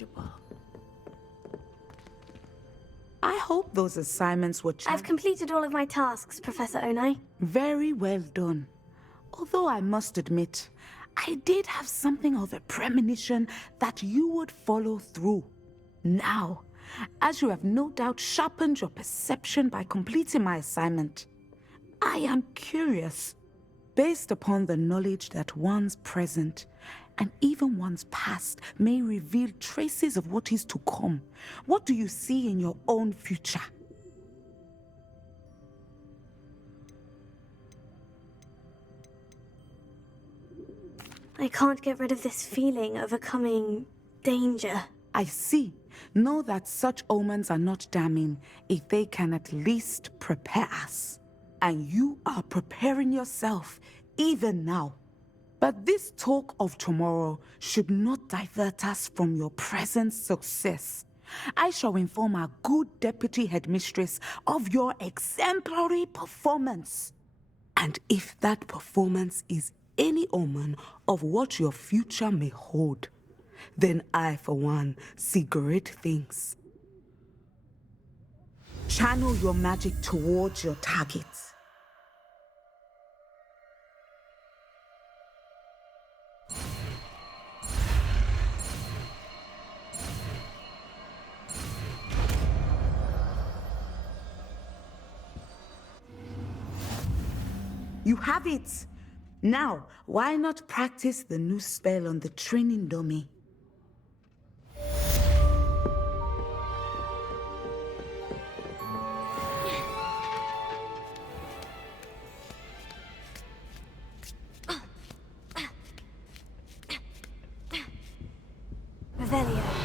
knowledgeable. I hope those assignments were I've completed all of my tasks, Professor Onai. very well done. Although I must admit, I did have something of a premonition that you would follow through. Now, as you have no doubt sharpened your perception by completing my assignment, I am curious, based upon the knowledge that one's present and even one's past may reveal traces of what is to come. What do you see in your own future? I can't get rid of this feeling of a coming danger. I see. Know that such omens are not damning if they can at least prepare us. And you are preparing yourself, even now. But this talk of tomorrow should not divert us from your present success. I shall inform our good deputy headmistress of your exemplary performance. And if that performance is any omen of what your future may hold, then I, for one, see great things. Channel your magic towards your targets. You have it! Now, why not practice the new spell on the training dummy? Revelio.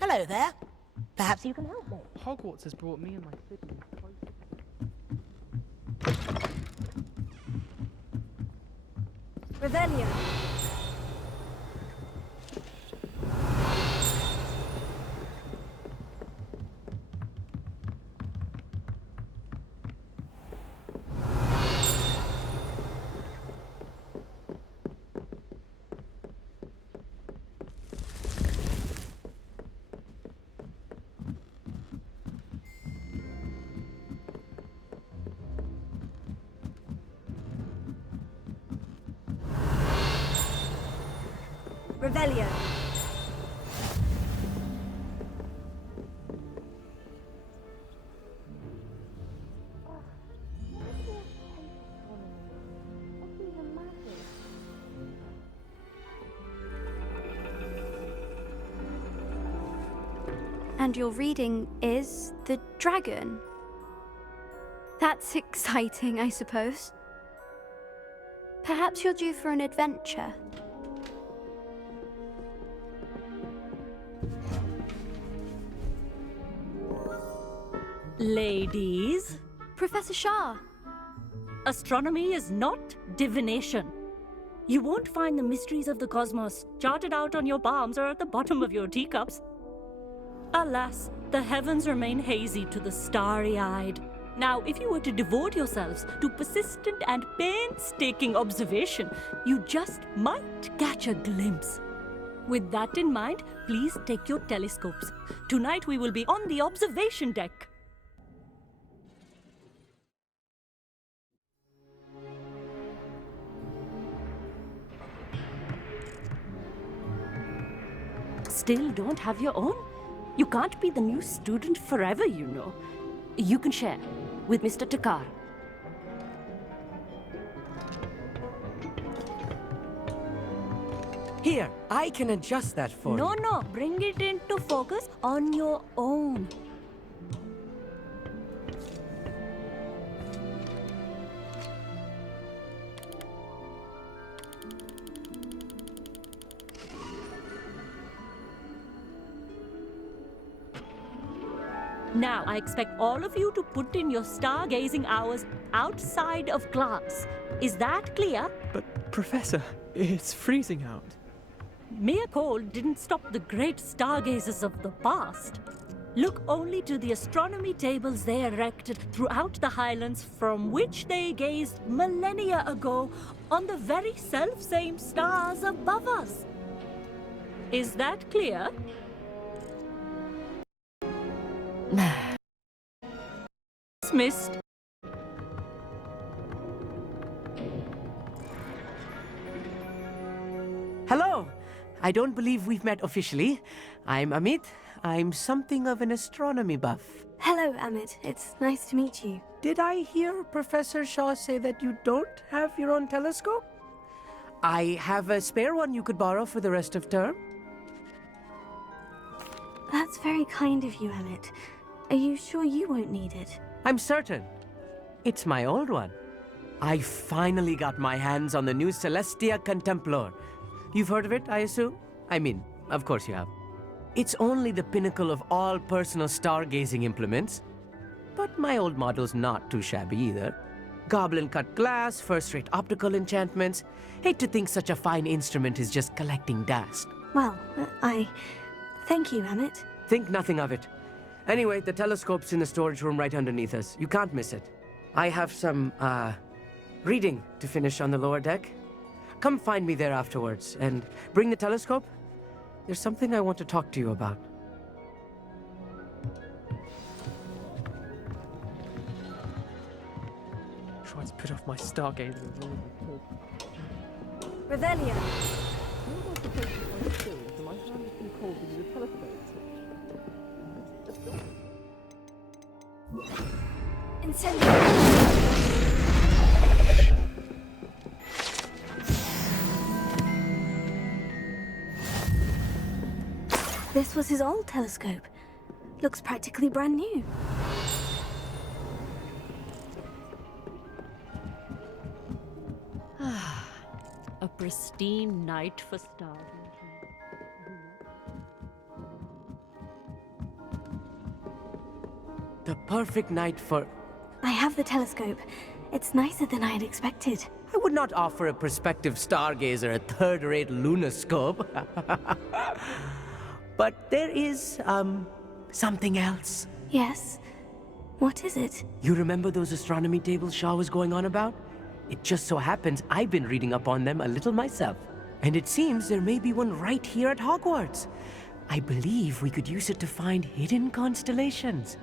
Hello there. Perhaps you can help me. Hogwarts has brought me and my siblings closer. Revelio. Revelio. And your reading is the dragon. That's exciting, I suppose. Perhaps you're due for an adventure. Ladies, Professor Shah. astronomy is not divination. You won't find the mysteries of the cosmos charted out on your palms or at the bottom of your teacups. Alas, the heavens remain hazy to the starry-eyed. Now, if you were to devote yourselves to persistent and painstaking observation, you just might catch a glimpse. With that in mind, please take your telescopes. Tonight we will be on the observation deck. still don't have your own? You can't be the new student forever, you know. You can share with Mr. Takar. Here, I can adjust that for you. No, bring it into focus on your own. Now, I expect all of you to put in your stargazing hours outside of class. Is that clear? But, Professor, it's freezing out. Mere cold didn't stop the great stargazers of the past. Look only to the astronomy tables they erected throughout the Highlands, from which they gazed millennia ago on the very self-same stars above us. Is that clear? Dismissed. Hello! I don't believe we've met officially. I'm Amit. I'm something of an astronomy buff. Hello, Amit. It's nice to meet you. Did I hear Professor Shaw say that you don't have your own telescope? I have a spare one you could borrow for the rest of term. That's very kind of you, Amit. Are you sure you won't need it? I'm certain. It's my old one. I finally got my hands on the new Celestia Contemplor. You've heard of it, I assume? I mean, of course you have. It's only the pinnacle of all personal stargazing implements. But my old model's not too shabby either. Goblin-cut glass, first-rate optical enchantments. Hate to think such a fine instrument is just collecting dust. Well, thank you, Amit. Think nothing of it. Anyway, the telescope's in the storage room right underneath us. You can't miss it. I have some, reading to finish on the lower deck. Come find me there afterwards, and bring the telescope. There's something I want to talk to you about. Try to put off my stargazer as long as I could. Revelio. Incendio. This was his old telescope. Looks practically brand new. A pristine night for stargazing. The perfect night for... I have the telescope. It's nicer than I had expected. I would not offer a prospective stargazer a third-rate lunoscope. But there is, something else. Yes? What is it? You remember those astronomy tables Shaw was going on about? It just so happens I've been reading up on them a little myself. And it seems there may be one right here at Hogwarts. I believe we could use it to find hidden constellations.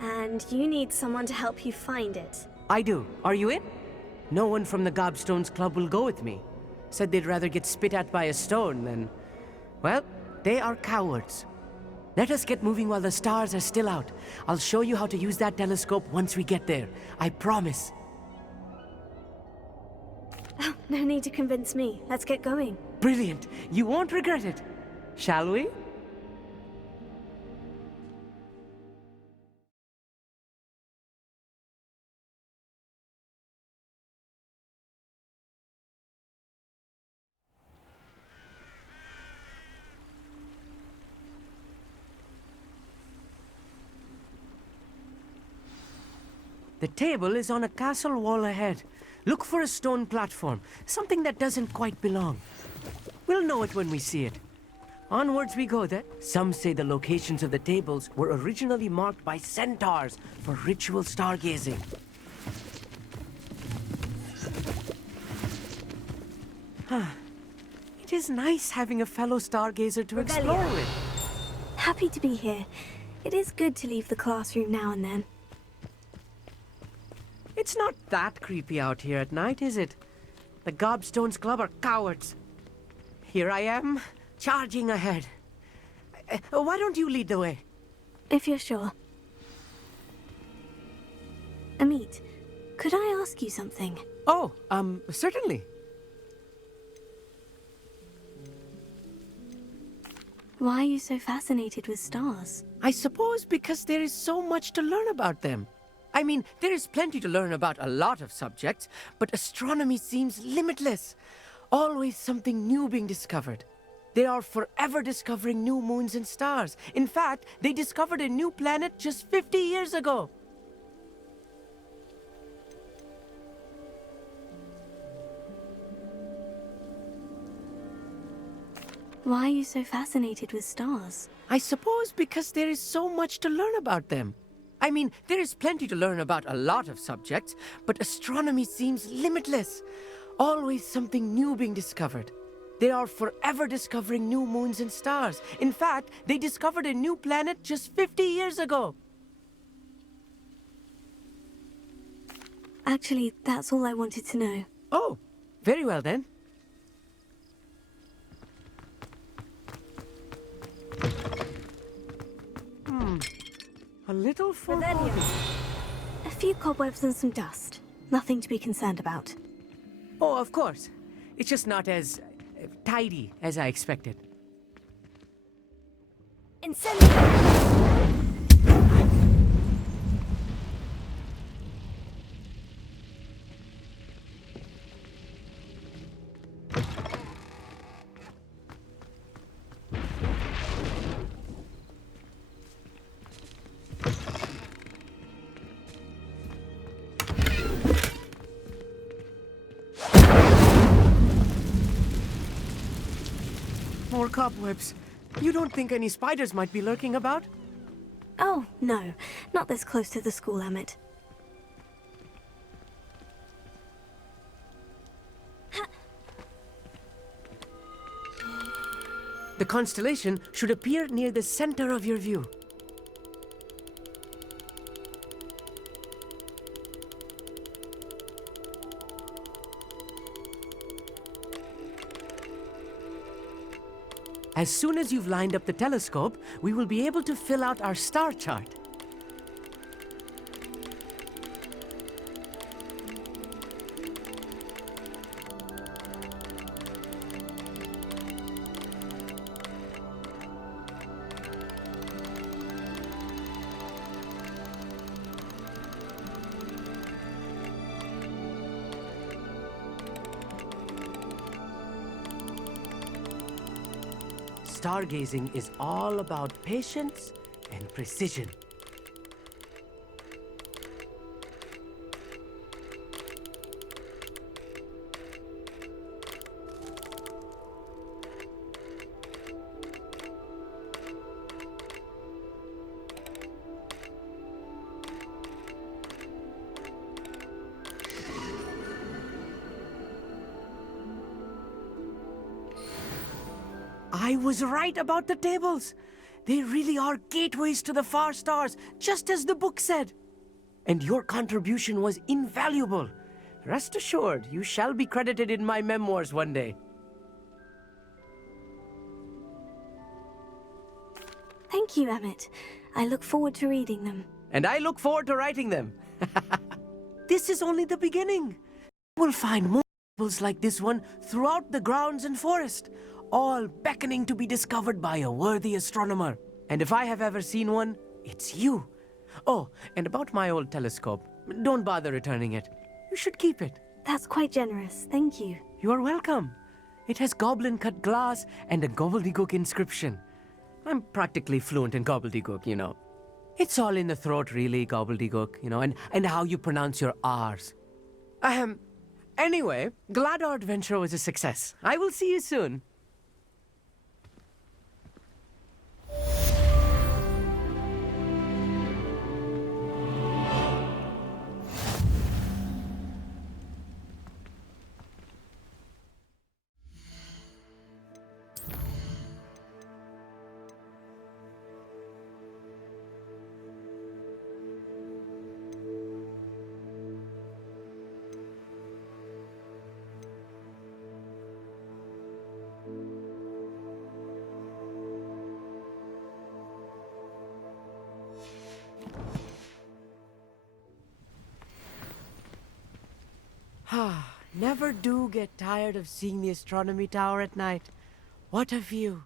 And you need someone to help you find it. I do. Are you in? No one from the Gobstones Club will go with me. Said they'd rather get spit at by a stone than... Well, they are cowards. Let us get moving while the stars are still out. I'll show you how to use that telescope once we get there. I promise. Oh, no need to convince me. Let's get going. Brilliant. You won't regret it. Shall we? The table is on a castle wall ahead. Look for a stone platform, something that doesn't quite belong. We'll know it when we see it. Onwards we go then. Some say the locations of the tables were originally marked by centaurs for ritual stargazing. It is nice having a fellow stargazer to explore with. Happy to be here. It is good to leave the classroom now and then. It's not that creepy out here at night, is it? The Gobstones Club are cowards. Here I am, charging ahead. Why don't you lead the way? If you're sure. Amit, could I ask you something? Oh, certainly. Why are you so fascinated with stars? I suppose because there is so much to learn about them. I mean, there is plenty to learn about a lot of subjects, but astronomy seems limitless. Always something new being discovered. They are forever discovering new moons and stars. In fact, they discovered a new planet just 50 years ago. Why are you so fascinated with stars? I suppose because there is so much to learn about them. I mean, there is plenty to learn about a lot of subjects, but astronomy seems limitless. Always something new being discovered. They are forever discovering new moons and stars. In fact, they discovered a new planet just 50 years ago. Actually, that's all I wanted to know. Oh, very well then. A little foreboding. A few cobwebs and some dust. Nothing to be concerned about. Oh, of course. It's just not as tidy as I expected. More cobwebs. You don't think any spiders might be lurking about? Oh, no. Not this close to the school, Amit. The constellation should appear near the center of your view. As soon as you've lined up the telescope, we will be able to fill out our star chart. Stargazing is all about patience and precision. I was right about the tables. They really are gateways to the far stars, just as the book said. And your contribution was invaluable. Rest assured, you shall be credited in my memoirs one day. Thank you, Amit. I look forward to reading them. And I look forward to writing them. This is only the beginning. You will find more tables like this one throughout the grounds and forest, all beckoning to be discovered by a worthy astronomer. And if I have ever seen one, it's you. Oh, and about my old telescope, don't bother returning it. You should keep it. That's quite generous. Thank you. You are welcome. It has goblin-cut glass and a gobbledygook inscription. I'm practically fluent in gobbledygook, you know. It's all in the throat, really, gobbledygook, you know, and how you pronounce your R's. Anyway, glad our adventure was a success. I will see you soon. Never do get tired of seeing the astronomy tower at night. What a view.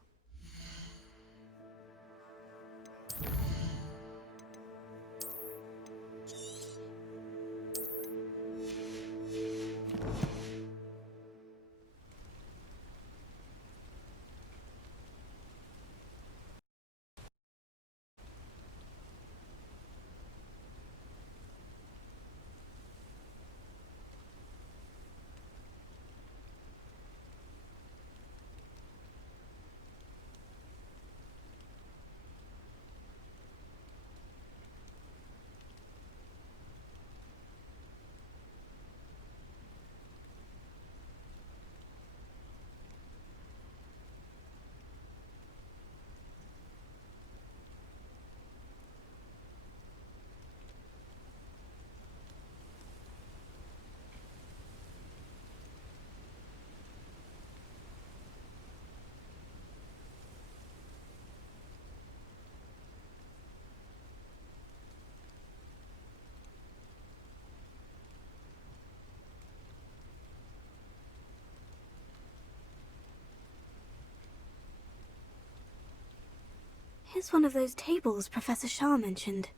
Here's one of those tables Professor Shah mentioned.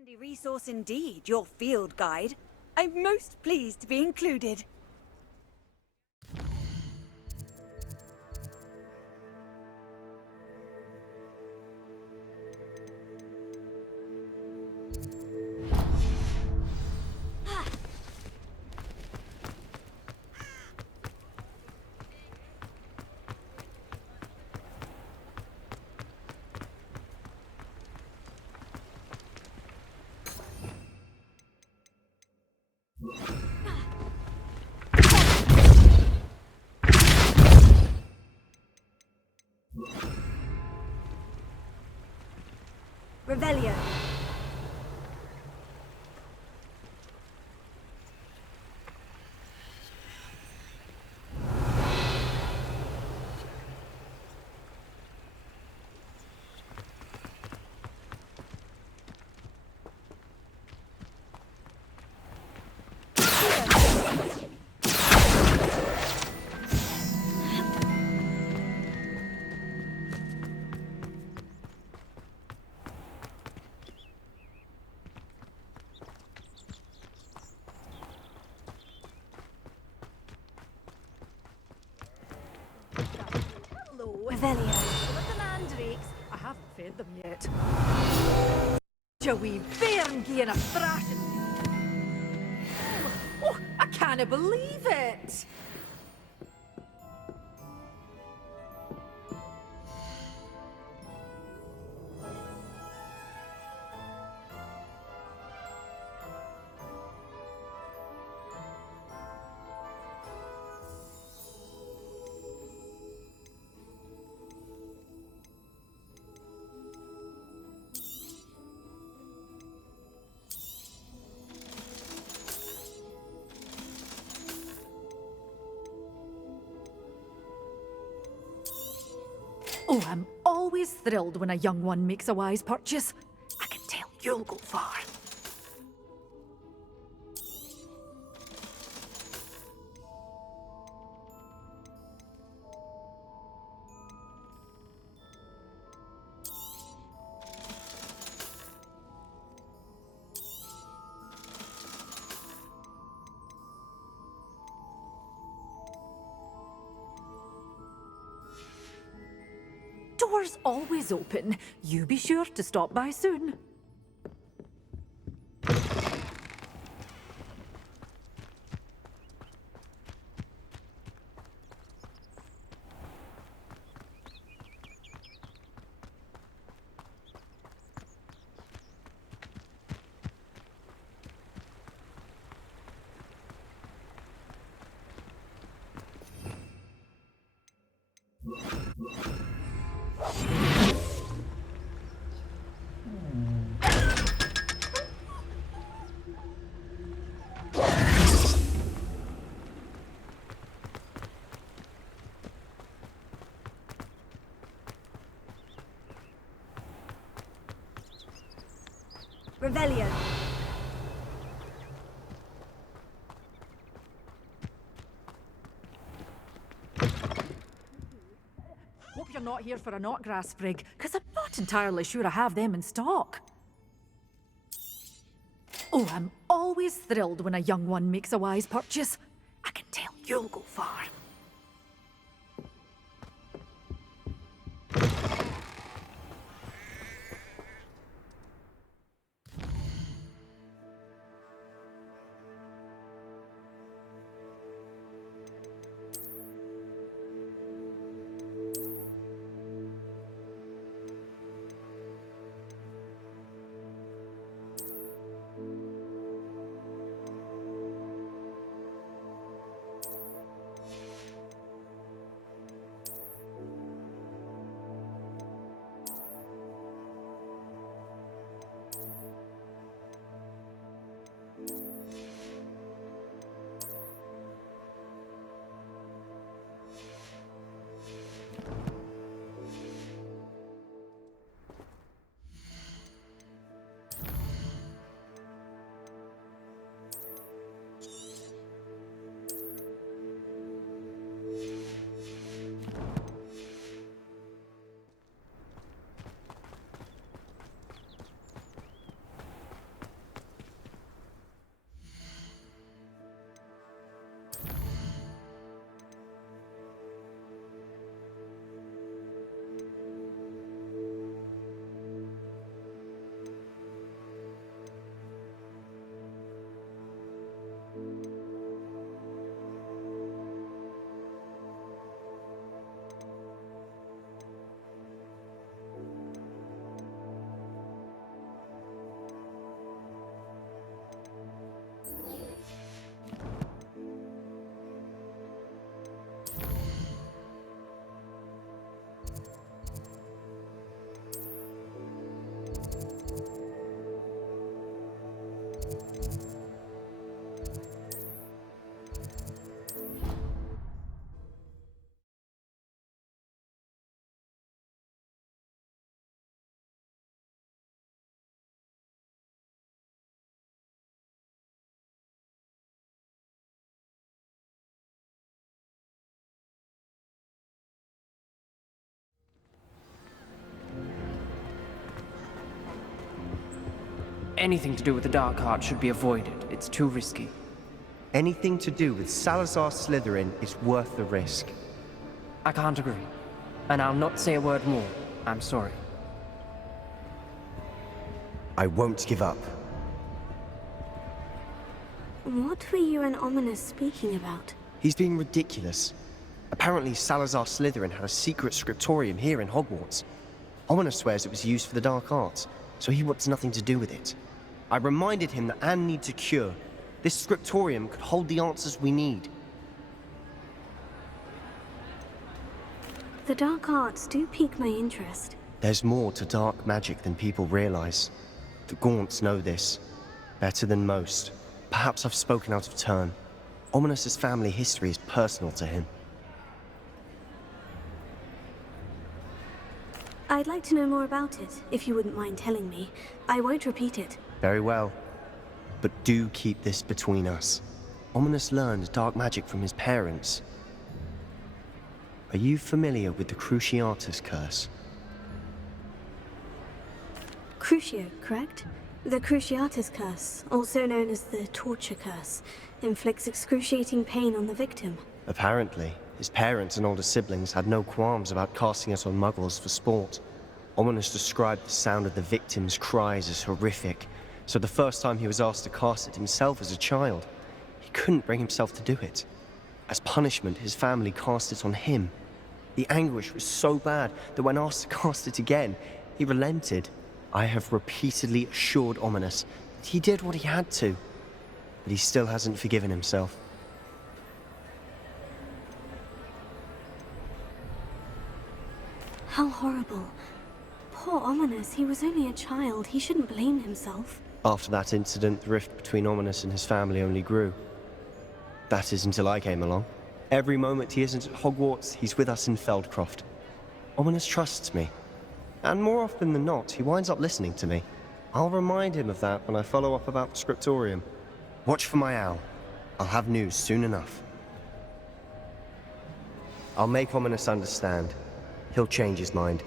handy resource indeed, your field guide. I'm most pleased to be included. Revelio. Revelio. With the mandrakes, I haven't fed them yet. A wee bairn gieing a thrashing. Oh, I can't believe it! Oh, I'm always thrilled when a young one makes a wise purchase. I can tell you'll go far. Doors always open. You be sure to stop by soon. Revelio. Hope you're not here for a knotgrass sprig, because I'm not entirely sure I have them in stock. Oh, I'm always thrilled when a young one makes a wise purchase. I can tell you'll go far. anything to do with the Dark Art should be avoided. It's too risky. Anything to do with Salazar Slytherin is worth the risk. I can't agree. And I'll not say a word more. I'm sorry. I won't give up. What were you and Ominous speaking about? He's being ridiculous. Apparently Salazar Slytherin had a secret scriptorium here in Hogwarts. Ominous swears it was used for the dark arts, so he wants nothing to do with it. I reminded him that Anne needs a cure. This scriptorium could hold the answers we need. The dark arts do pique my interest. There's more to dark magic than people realize. The Gaunts know this better than most. Perhaps I've spoken out of turn. Ominous's family history is personal to him. I'd like to know more about it, if you wouldn't mind telling me. I won't repeat it. Very well. But do keep this between us. Ominous learned dark magic from his parents. Are you familiar with the Cruciatus Curse? Crucio, correct? The Cruciatus Curse, also known as the Torture Curse, inflicts excruciating pain on the victim. Apparently, his parents and older siblings had no qualms about casting it on muggles for sport. Ominous described the sound of the victim's cries as horrific, so the first time he was asked to cast it himself as a child, he couldn't bring himself to do it. As punishment, his family cast it on him. The anguish was so bad that when asked to cast it again, he relented. I have repeatedly assured Ominous that he did what he had to, but he still hasn't forgiven himself. How horrible. Poor Ominous, he was only a child. He shouldn't blame himself. After that incident, the rift between Ominous and his family only grew. That is until I came along. Every moment he isn't at Hogwarts, he's with us in Feldcroft. Ominous trusts me. And more often than not, he winds up listening to me. I'll remind him of that when I follow up about the scriptorium. Watch for my owl. I'll have news soon enough. I'll make Ominous understand. He'll change his mind.